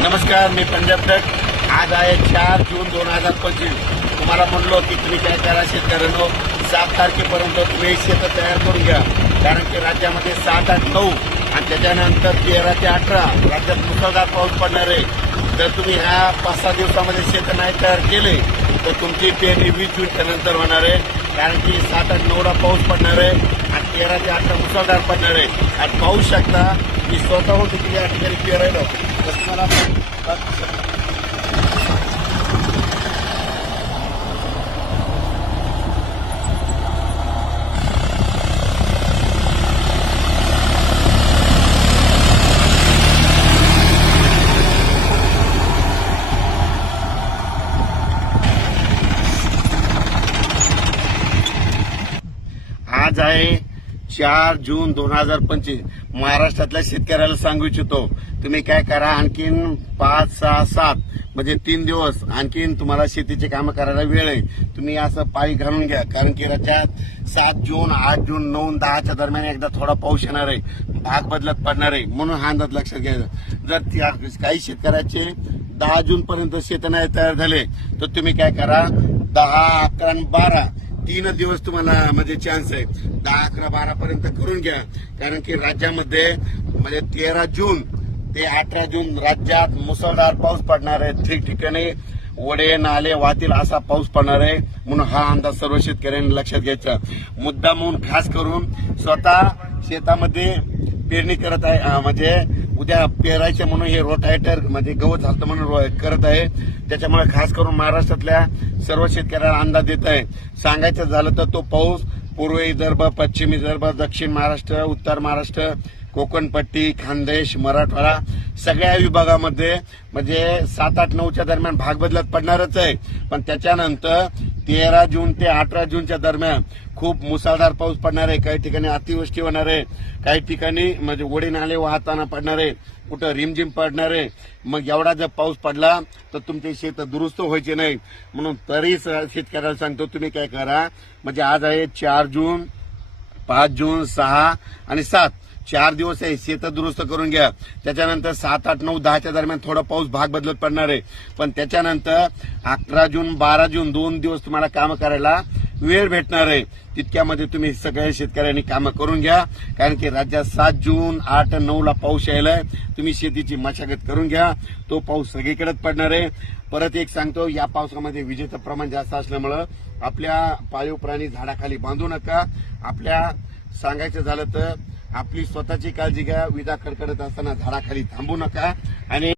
नमस्कार मी पंजाब डक आज आहे चार जून दोन हजार पंचवीस. तुम्हाला म्हणलो की तुम्ही काय करा शेतकऱ्यांनो सात तारखेपर्यंत तुम्ही शेतं तयार करून घ्या. कारण की राज्यामध्ये सात आठ नऊ आणि त्याच्यानंतर तेरा ते अठरा राज्यात मुसळधार पाऊस पडणार आहे. जर तुम्ही ह्या पाच सहा दिवसामध्ये शेतं नाही तयार केले तर तुमची पेरणी वीस जूनच्या नंतर होणार आहे. कारण की सात आठ नऊला पाऊस पडणार आहे आणि तेरा ते अठरा मुसळधार पडणार आहे. आणि पाहू शकता की स्वतःहून तुम्ही या ठिकाणी पेरायला तर तुम्हाला दाखवू शकतो. आज आहे चार जून दोन हजार पंचवीस. महाराष्ट्रातल्या शेतकऱ्याला सांगू इच्छितो तुम्ही काय करा आणखीन पाच सहा सात म्हणजे तीन दिवस आणखीन तुम्हाला शेतीचे कामं करायला वेळ आहे. तुम्ही असं पाळी घालून घ्या कारण की राज्यात सात जून आठ जून नऊ दहाच्या दरम्यान एकदा थोडा पाऊस येणार आहे. भाग बदलत पडणार आहे म्हणून हा अंदाज लक्षात घ्यायचा जर काही शेतकऱ्याचे दहा जून पर्यंत शेत नाही तयार झाले तर तुम्ही काय करा दहा अकरा आणि बारा तीन दिवस तुम्हाला म्हणजे चान्स आहे दहा अकरा बारा पर्यंत करून घ्या. कारण की राज्यामध्ये म्हणजे तेरा जून ते अठरा जून राज्यात मुसळधार पाऊस पडणार आहे. ठिकठिकाणी वडे नाले वाहतील असा पाऊस पडणार आहे. म्हणून हा अंदाज सर्व शेतकऱ्यांनी लक्षात घ्यायचा. मुद्दा म्हणून खास करून स्वतः शेतामध्ये पेरणी करत आहे म्हणजे उद्या पेरायचे म्हणून हे रोटायटर म्हणजे गवत झालं म्हणून रो- करत आहे. त्याच्यामुळे खास करून महाराष्ट्रातल्या सर्व शेतकऱ्यांना अंदाज देत आहे. सांगायचं झालं तर तो पाऊस पूर्व विदर्भ पश्चिम विदर्भ दक्षिण महाराष्ट्र उत्तर महाराष्ट्र कोकणपट्टी खानदेश मराठवाडा सगळ्या विभागामध्ये म्हणजे सात आठ नऊच्या दरम्यान भाग बदलत पडणारच आहे. पण त्याच्यानंतर तेरा जून ते अठरा जूनच्या दरम्यान खूप मुसळधार पाऊस पडणार आहे. काही ठिकाणी अतिवृष्टी होणार आहे. काही ठिकाणी म्हणजे ओढे नाले वाहताना पडणार आहे. कुठं रिमझिम पडणार आहे. मग एवढा जर पाऊस पडला तर तुमचे शेत दुरुस्त व्हायचे नाही. म्हणून तरी स- शेतकऱ्याला सांगतो तुम्ही काय करा म्हणजे आज आहे चार जून पाच जून सहा आणि सात. चार दिवस आहे शेत दुरुस्त करून घ्या. त्याच्यानंतर सात आठ नऊ दहाच्या दरम्यान थोडा पाऊस भाग बदलत पडणार आहे. पण त्याच्यानंतर अकरा जून बारा जून दोन दिवस तुम्हाला काम करायला वेळ भेटणार आहे. तितक्यामध्ये तुम्ही सगळ्या शेतकऱ्यांनी कामं करून घ्या. कारण की राज्यात सात जून आठ नऊ ला पाऊस यायलाय तुम्ही शेतीची मशागत करून घ्या. तो पाऊस सगळीकडेच पडणार आहे. परत एक सांगतो या पावसामध्ये विजेचं प्रमाण जास्त असल्यामुळं आपल्या पाळीव प्राणी झाडाखाली बांधू नका. आपल्या सांगायचं झालं तर आपली स्वतःची काळजी घ्या. विजा कडकडत असताना झाडाखाली थांबू नका. आणि